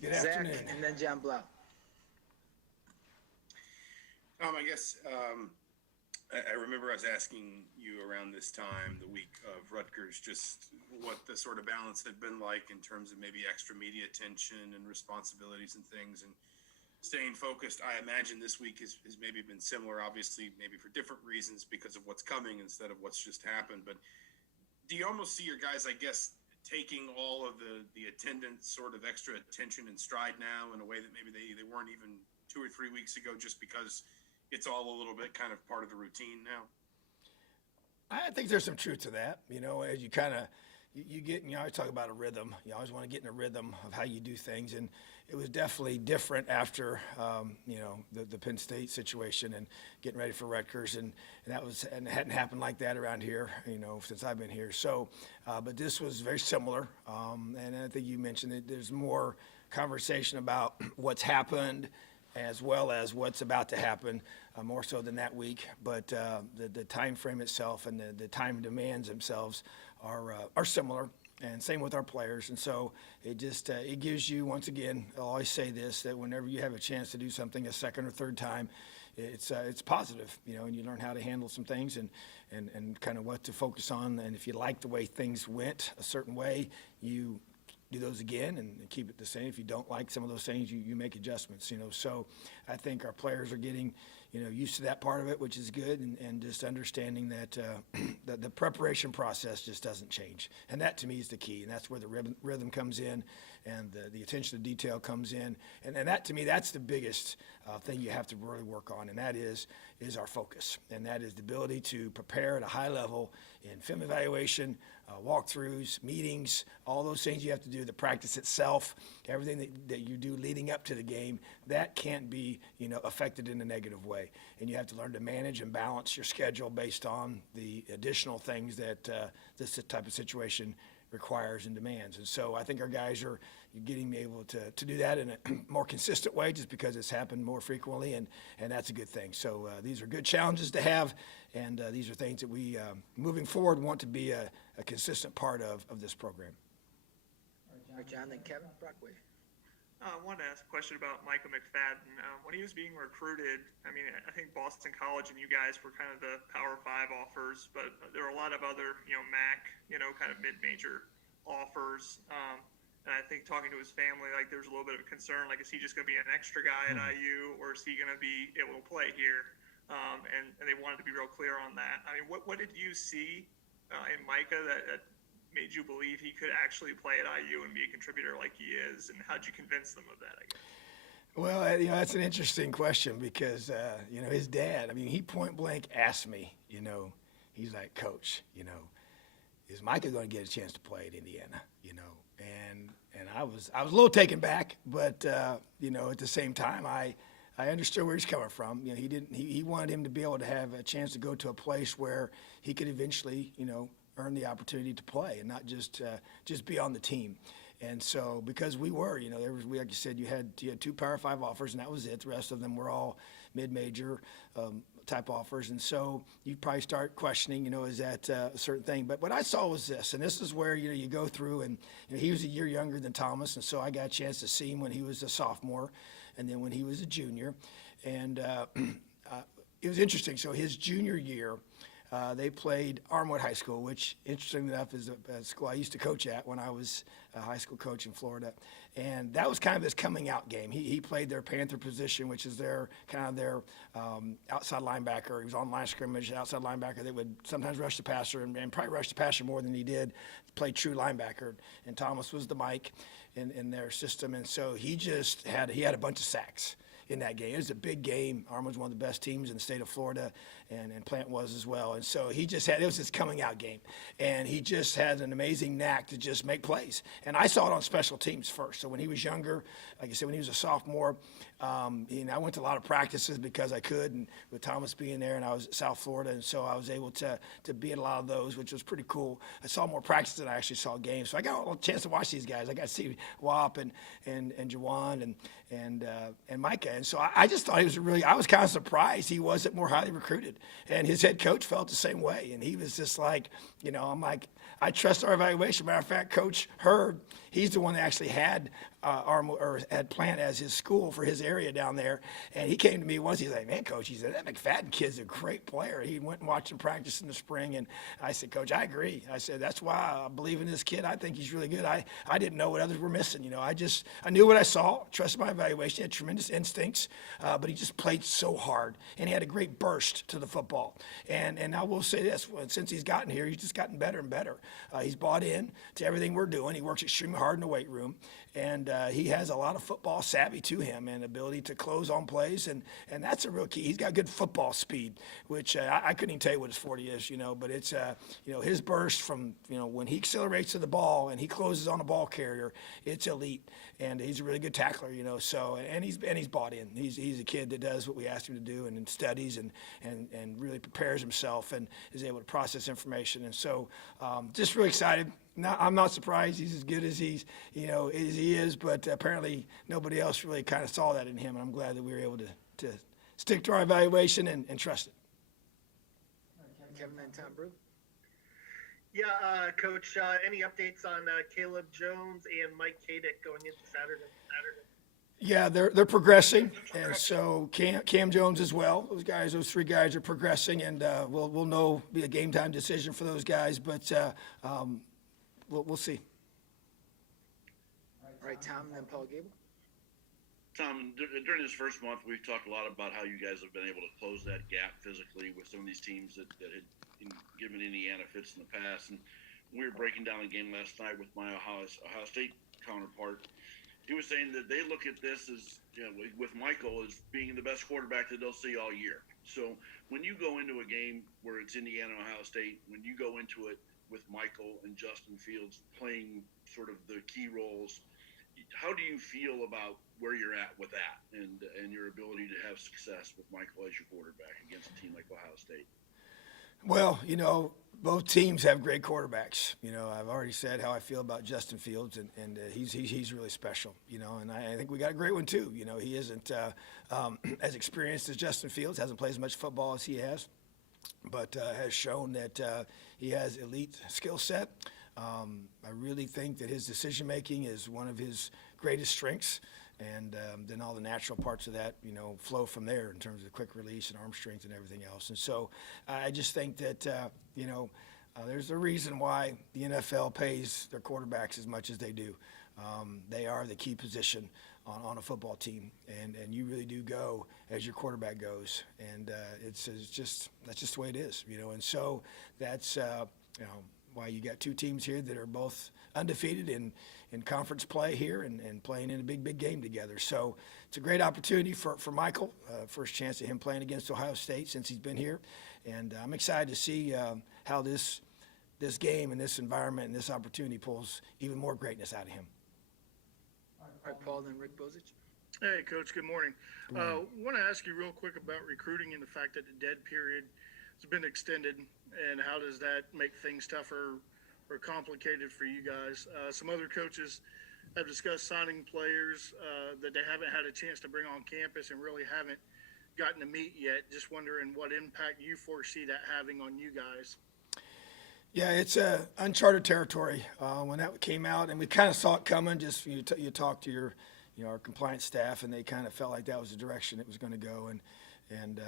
Good Zach, afternoon. and then John Blau. I guess I remember I was asking you around this time, the week of Rutgers, just what the sort of balance had been like in terms of maybe extra media attention and responsibilities and things, and staying focused. I imagine this week has maybe been similar, obviously, maybe for different reasons because of what's coming instead of what's just happened. But do you almost see your guys, I guess, taking all of the attendance sort of extra attention in stride now in a way that maybe they weren't even 2 or 3 weeks ago, just because it's all a little bit kind of part of the routine now? I think there's some truth to that. As you kind of you get, you always talk about a rhythm. You always want to get in a rhythm of how you do things, and it was definitely different after the Penn State situation and getting ready for Rutgers, and it hadn't happened like that around here, since I've been here. So, but this was very similar, and I think you mentioned that there's more conversation about what's happened as well as what's about to happen, more so than that week. But the time frame itself and the time demands themselves are similar, and same with our players. And so it just it gives you, once again, I'll always say this, that whenever you have a chance to do something a second or third time, it's positive, and you learn how to handle some things and kind of what to focus on. And if you like the way things went a certain way, you do those again and keep it the same. If you don't like some of those things, you make adjustments, So I think our players are getting, used to that part of it, which is good, and just understanding that that the preparation process just doesn't change. And that, to me, is the key. And that's where the rhythm comes in, and the attention to detail comes in. And that, to me, that's the biggest thing you have to really work on, and that is our focus. And that is the ability to prepare at a high level in film evaluation, walkthroughs, meetings, all those things you have to do, the practice itself, everything that you do leading up to the game, that can't be, affected in a negative way. And you have to learn to manage and balance your schedule based on the additional things that this type of situation requires and demands. And so I think our guys are getting able to do that in a more consistent way, just because it's happened more frequently, and that's a good thing. So these are good challenges to have, and these are things that we, moving forward, want to be a consistent part of this program. All right, John, then Kevin Brockway. I wanted to ask a question about Micah McFadden. When he was being recruited, I think Boston College and you guys were kind of the Power 5 offers, but there were a lot of other, MAC, kind of mid-major offers. And I think talking to his family, there's a little bit of concern, is he just going to be an extra guy at IU, or is he going to be able to play here? And they wanted to be real clear on that. What did you see in Micah that made you believe he could actually play at IU and be a contributor like he is, and how'd you convince them of that, I guess? Well, that's an interesting question because, his dad, he point blank asked me, he's like, Coach, is Micah going to get a chance to play at Indiana, and I was a little taken back, but, at the same time, I understood where he's coming from. He wanted him to be able to have a chance to go to a place where he could eventually, earn the opportunity to play and not just be on the team. And so, because we were, like you said, you had 2 Power 5 offers, and that was it. The rest of them were all mid-major type offers. And so you probably start questioning, is that a certain thing? But what I saw was this, and this is where, you go through, and he was a year younger than Thomas, and so I got a chance to see him when he was a sophomore and then when he was a junior. And it was interesting. So his junior year, they played Armwood High School, which, interestingly enough, is a school I used to coach at when I was a high school coach in Florida. And that was kind of his coming out game. He played their Panther position, which is their outside linebacker. He was on line of scrimmage, outside linebacker. They would sometimes rush the passer and probably rush the passer more than he did play true linebacker. And Thomas was the Mike in their system. And so he had a bunch of sacks in that game. It was a big game. Armwood's one of the best teams in the state of Florida, and Plant was as well. And so it was his coming out game. And he just had an amazing knack to just make plays. And I saw it on special teams first. So when he was younger, like I said, when he was a sophomore, I went to a lot of practices because I could, and with Thomas being there, and I was at South Florida, and so I was able to be at a lot of those, which was pretty cool. I saw more practice than I actually saw games. So I got a chance to watch these guys. I got to see Wap and Jawan and Micah. And so I just thought I was kind of surprised he wasn't more highly recruited. And his head coach felt the same way. And he was just like, I'm like, I trust our evaluation. Matter of fact, Coach Hurd, he's the one that actually had or had Plant as his school for his area down there. And he came to me once. He's like, "Man, Coach," he said, "that McFadden kid's a great player." He went and watched him practice in the spring, and I said, "Coach, I agree." I said, "That's why I believe in this kid. I think he's really good. I didn't know what others were missing. You know, I knew what I saw, trusted my evaluation. He had tremendous instincts, but he just played so hard, and he had a great burst to the football. And I will say this: since he's gotten here, he's just gotten better and better. He's bought in to everything we're doing. He works extremely hard in the weight room, and he has a lot of football savvy to him and ability to close on plays, and that's a real key. He's got good football speed, which I couldn't even tell you what his 40 is, you know, but it's his burst from when he accelerates to the ball and he closes on a ball carrier, it's elite, and he's a really good tackler, So and he's bought in. He's a kid that does what we asked him to do and studies and really prepares himself and is able to process information, and so just really excited. I'm not surprised he's as good as he is, but apparently nobody else really kind of saw that in him, and I'm glad that we were able to stick to our evaluation and trust it. Kevin and Tom Brew. Yeah, Coach, any updates on Caleb Jones and Mike Kadick going into Saturday? Yeah, they're progressing, and so Cam Jones as well. Those three guys are progressing, and we'll know, be a game time decision for those guys, but we'll see. All right, Tom, and then Paul Gable. Tom, during this first month, we've talked a lot about how you guys have been able to close that gap physically with some of these teams that had given Indiana fits in the past. And we were breaking down a game last night with my Ohio State counterpart. He was saying that they look at this as, with Michael as being the best quarterback that they'll see all year. So when you go into a game where it's Indiana, Ohio State, when you go into it with Michael and Justin Fields playing sort of the key roles, how do you feel about where you're at with that and your ability to have success with Michael as your quarterback against a team like Ohio State? Well, both teams have great quarterbacks. I've already said how I feel about Justin Fields, and he's really special. And I think we got a great one too. He isn't as experienced as Justin Fields, hasn't played as much football as he has, but has shown that he has elite skill set. I really think that his decision making is one of his greatest strengths, and then all the natural parts of that, flow from there in terms of quick release and arm strength and everything else. And so I just think that there's a reason why the NFL pays their quarterbacks as much as they do. They are the key position on a football team, and you really do go as your quarterback goes, and that's just the way it is, And so that's why you got two teams here that are both undefeated in conference play here and playing in a big game together. So it's a great opportunity for Michael, first chance of him playing against Ohio State since he's been here, and I'm excited to see how this game and this environment and this opportunity pulls even more greatness out of him. All right, Paul, then Rick Bozich. Hey, Coach, good morning. Want to ask you real quick about recruiting and the fact that the dead period has been extended, and how does that make things tougher or complicated for you guys? Some other coaches have discussed signing players that they haven't had a chance to bring on campus and really haven't gotten to meet yet. Just wondering what impact you foresee that having on you guys. Yeah, it's uncharted territory when that came out, and we kind of saw it coming. Just you talk to your our compliance staff, and they kind of felt like that was the direction it was going to go, and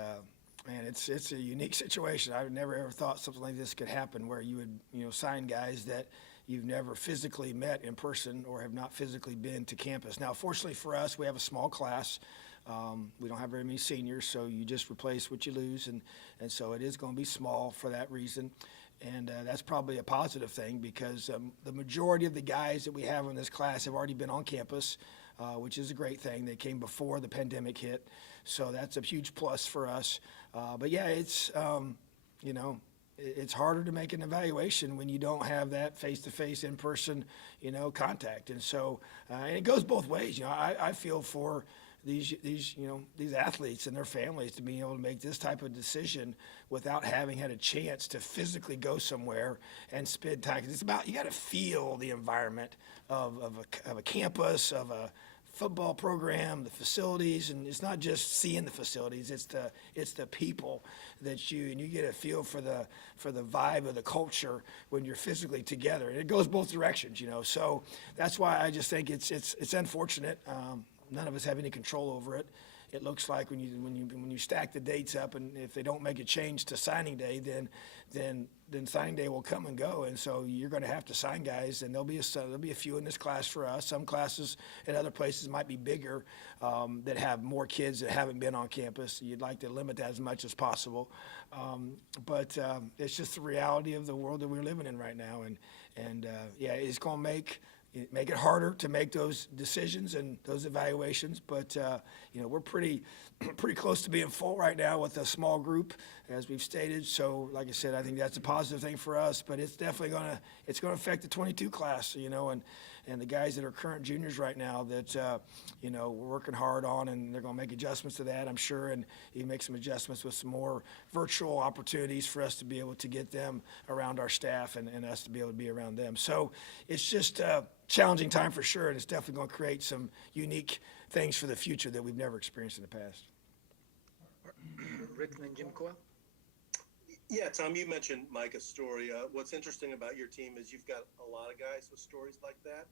man, it's a unique situation. I never ever thought something like this could happen, where you would sign guys that you've never physically met in person or have not physically been to campus. Now, fortunately for us, we have a small class. We don't have very many seniors, so you just replace what you lose, and so it is going to be small for that reason. And that's probably a positive thing, because the majority of the guys that we have in this class have already been on campus, which is a great thing. They came before the pandemic hit, so that's a huge plus for us. But yeah, it's it's harder to make an evaluation when you don't have that face-to-face, in-person, contact. And so, and it goes both ways. I feel for these athletes and their families to be able to make this type of decision without having had a chance to physically go somewhere and spend time. 'Cause it's about, you got to feel the environment of a campus, of a football program, the facilities, and it's not just seeing the facilities, it's the people that you get a feel for the vibe of the culture when you're physically together. And it goes both directions, So that's why I just think it's unfortunate. None of us have any control over it. It looks like when you stack the dates up, and if they don't make a change to signing day, then signing day will come and go, and so you're going to have to sign guys, and there'll be a few in this class for us. Some classes at other places might be bigger, that have more kids that haven't been on campus. You'd like to limit that as much as possible, but it's just the reality of the world that we're living in right now, and yeah, it's going to make it harder to make those decisions and those evaluations, but we're pretty close to being full right now with a small group, as we've stated. So, like I said, I think that's a positive thing for us, but it's definitely gonna affect the 22 class, and the guys that are current juniors right now that we're working hard on, and they're gonna make adjustments to that, I'm sure, and even make some adjustments with some more virtual opportunities for us to be able to get them around our staff and us to be able to be around them. So it's just a challenging time for sure, and it's definitely going to create some unique things for the future that we've never experienced in the past. Rick and then Jim Coyle. Yeah, Tom, you mentioned Micah's story. What's interesting about your team is you've got a lot of guys with stories like that.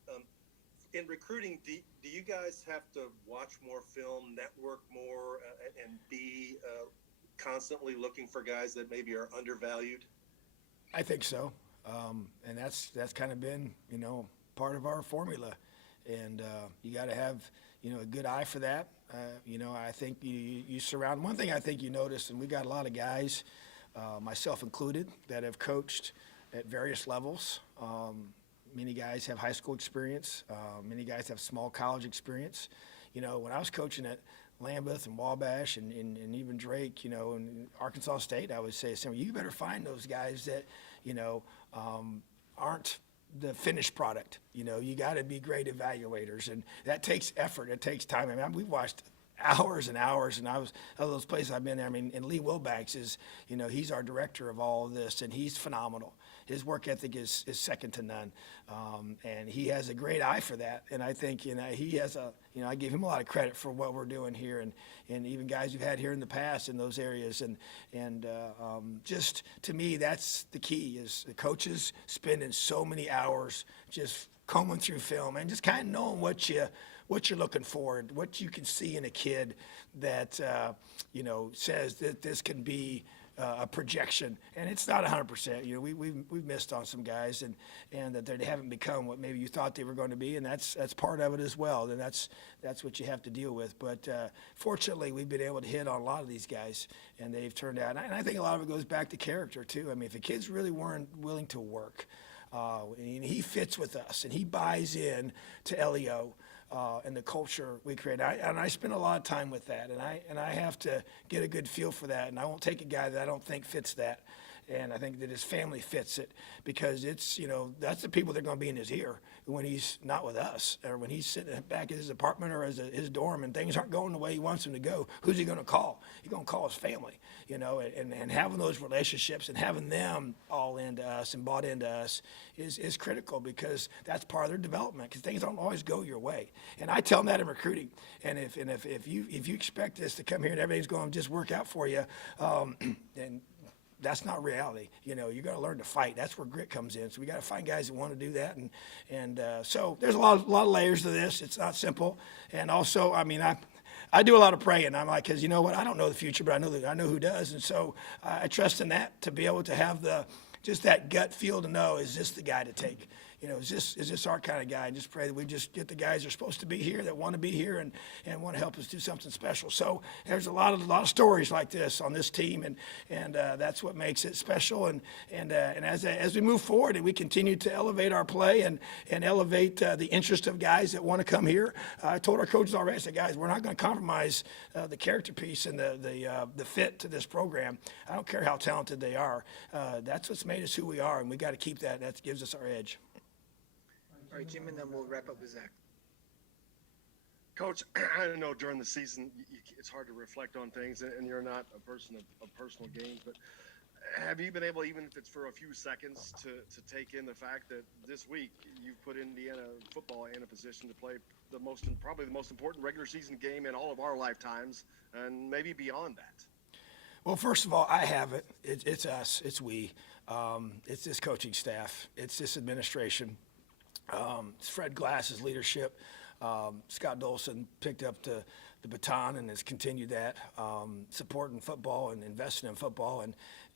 In recruiting, do you guys have to watch more film, network more, and be constantly looking for guys that maybe are undervalued? I think so, and that's kind of been part of our formula, and you got to have a good eye for that. I think you surround. One thing I think you notice, and we got a lot of guys, myself included, that have coached at various levels. Many guys have high school experience. Many guys have small college experience. When I was coaching at Lambeth and Wabash and even Drake, and Arkansas State, I would say, you better find those guys that, aren't the finished product. You got to be great evaluators, and that takes effort. It takes time. I mean, we've watched hours and hours, and of those places I've been there. I mean, and Lee Wilbanks is, he's our director of all of this, and he's phenomenal. His work ethic is second to none, and he has a great eye for that. And I think he has I give him a lot of credit for what we're doing here, and even guys we've had here in the past in those areas. And just to me, that's the key, is the coaches spending so many hours just combing through film and just kind of knowing what you're looking for, and what you can see in a kid that says that this can be a projection, and it's not 100%. We've missed on some guys, and that they haven't become what maybe you thought they were going to be, and that's part of it as well. And that's what you have to deal with. But fortunately, we've been able to hit on a lot of these guys, and they've turned out. And I think a lot of it goes back to character too. I mean, if the kids really weren't willing to work, and he fits with us, and he buys in to LEO. And the culture we create. And I spend a lot of time with that, and I have to get a good feel for that, and I won't take a guy that I don't think fits that, and I think that his family fits it, because it's, that's the people that are going to be in his ear when he's not with us, or when he's sitting back at his apartment or his dorm and things aren't going the way he wants them to go. Who's he going to call? He's going to call his family, and having those relationships and having them all into us and bought into us is critical, because that's part of their development, because things don't always go your way. And I tell them that in recruiting. And if you expect this to come here and everything's going to just work out for you, then that's not reality. You got to learn to fight. That's where grit comes in. So we got to find guys that want to do that. And so there's a lot of layers to this. It's not simple. And also, I mean, I do a lot of praying. I'm like, because you know what? I don't know the future, but I know who does. And so I trust in that, to be able to have just that gut feel to know, is this the guy to take? Is this our kind of guy? And just pray that we just get the guys that are supposed to be here, that want to be here, and want to help us do something special. So there's a lot of stories like this on this team, and that's what makes it special. And as we move forward and we continue to elevate our play and elevate the interest of guys that want to come here, I told our coaches already, I said, guys, we're not going to compromise the character piece and the fit to this program. I don't care how talented they are. That's what's made us who we are, and we got to keep that. That gives us our edge. All right, Jim, and then we'll wrap up with Zach. Coach, I don't know, during the season, it's hard to reflect on things, and you're not a person of personal gains, but have you been able, even if it's for a few seconds, to take in the fact that this week you've put Indiana football in a position to play probably the most important regular season game in all of our lifetimes, and maybe beyond that? Well, first of all, I have it. It's us. It's we. It's this coaching staff. It's this administration. It's Fred Glass's leadership. Scott Dolson picked up the baton and has continued that, supporting football and investing in football,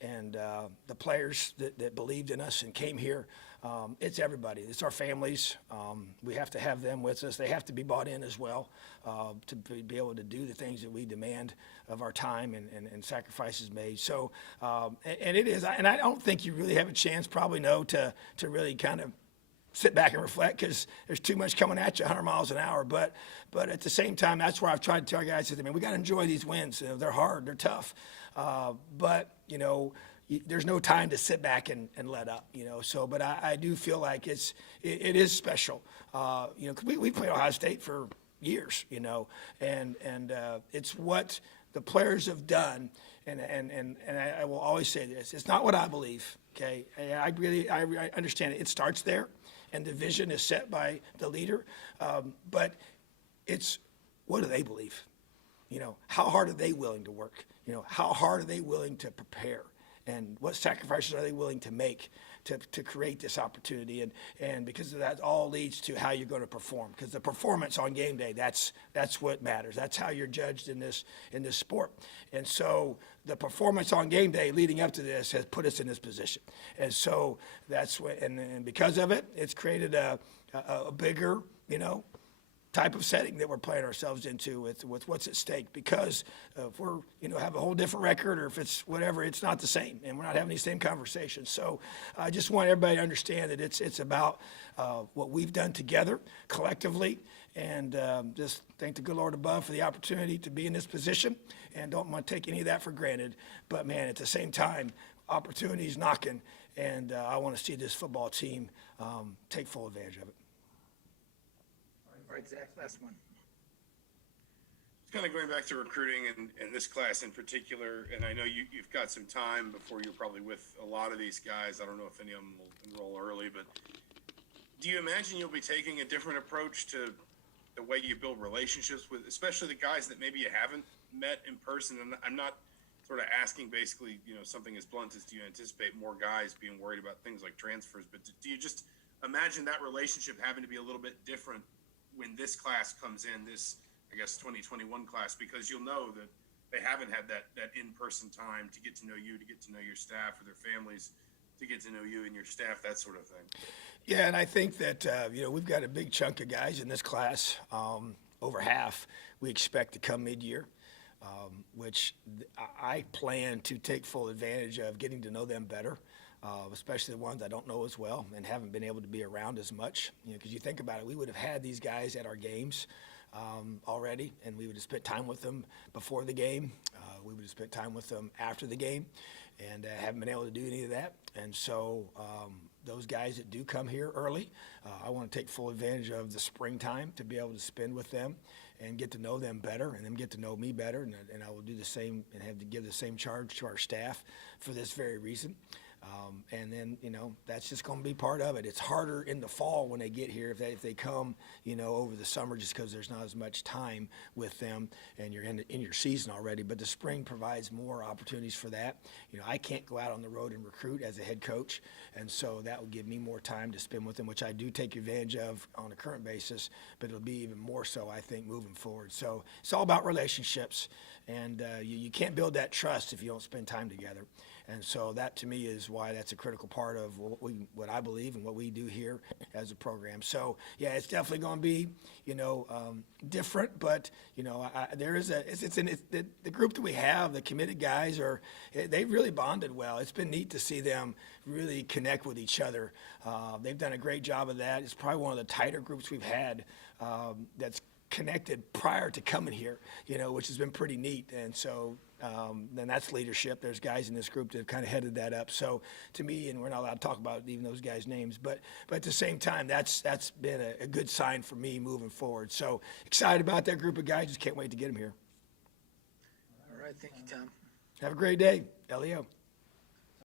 and the players that believed in us and came here. It's everybody. It's our families. We have to have them with us. They have to be bought in as well to be able to do the things that we demand of our time and sacrifices made. So, and it is, and I don't think you really have a chance, probably to really kind of sit back and reflect, because there's too much coming at you 100 miles an hour. But at the same time, that's where I've tried to tell guys, I mean, we got to enjoy these wins. You know, they're hard, they're tough. But, you know, there's no time to sit back and let up, you know. So, but I do feel like it is special. You know, 'cause we played Ohio State for years, you know, and it's what the players have done. And I will always say this: it's not what I believe. Okay, I understand it. It starts there, and the vision is set by the leader. But it's, what do they believe? You know, how hard are they willing to work? You know, how hard are they willing to prepare? And what sacrifices are they willing to make to create this opportunity? And because of that all leads to how you're going to perform. Because the performance on game day, that's what matters. That's how you're judged in this sport. And so the performance on game day leading up to this has put us in this position. And so that's what, and because of it, it's created a bigger, you know, type of setting that we're playing ourselves into with what's at stake. Because if we're, you know, have a whole different record, or if it's whatever, it's not the same, and we're not having these same conversations. So I just want everybody to understand that it's about what we've done together collectively, and just thank the good Lord above for the opportunity to be in this position, and don't want to take any of that for granted. But man, at the same time, opportunity's knocking, and I want to see this football team take full advantage of it. All right, Zach, last one. Kind of going back to recruiting and this class in particular, and I know you've got some time before you're probably with a lot of these guys. I don't know if any of them will enroll early, but do you imagine you'll be taking a different approach to the way you build relationships with, especially the guys that maybe you haven't met in person? And I'm not sort of asking basically, you know, something as blunt as, do you anticipate more guys being worried about things like transfers, but do you just imagine that relationship having to be a little bit different when this class comes in, this, I guess, 2021 class, because you'll know that they haven't had that in-person time to get to know you, to get to know your staff or their families, to get to know you and your staff, that sort of thing. Yeah, and I think that, you know, we've got a big chunk of guys in this class, over half we expect to come mid-year, which I plan to take full advantage of getting to know them better. Especially the ones I don't know as well and haven't been able to be around as much. You know, because you think about it, we would have had these guys at our games already, and we would have spent time with them before the game. We would have spent time with them after the game, and haven't been able to do any of that. And so those guys that do come here early, I want to take full advantage of the springtime to be able to spend with them and get to know them better, and them get to know me better. And I will do the same and have to give the same charge to our staff for this very reason. And then, you know, that's just going to be part of it. It's harder in the fall when they get here if they come, you know, over the summer, just because there's not as much time with them and you're in your season already. But the spring provides more opportunities for that. You know, I can't go out on the road and recruit as a head coach, and so that will give me more time to spend with them, which I do take advantage of on a current basis, but it'll be even more so, I think, moving forward. So it's all about relationships, and you can't build that trust if you don't spend time together. And so that, to me, is why that's a critical part of what I believe and what we do here as a program. So, yeah, it's definitely going to be, you know, different. But, you know, there is the group that we have, the committed guys, they've really bonded well. It's been neat to see them really connect with each other. They've done a great job of that. It's probably one of the tighter groups we've had that's connected prior to coming here, you know, which has been pretty neat. And so then that's leadership. There's guys in this group that have kind of headed that up. So to me, and we're not allowed to talk about even those guys' names, but at the same time, that's been a good sign for me moving forward. So excited about that group of guys. Just can't wait to get them here. All right, thank you, Tom. Have a great day. Leo.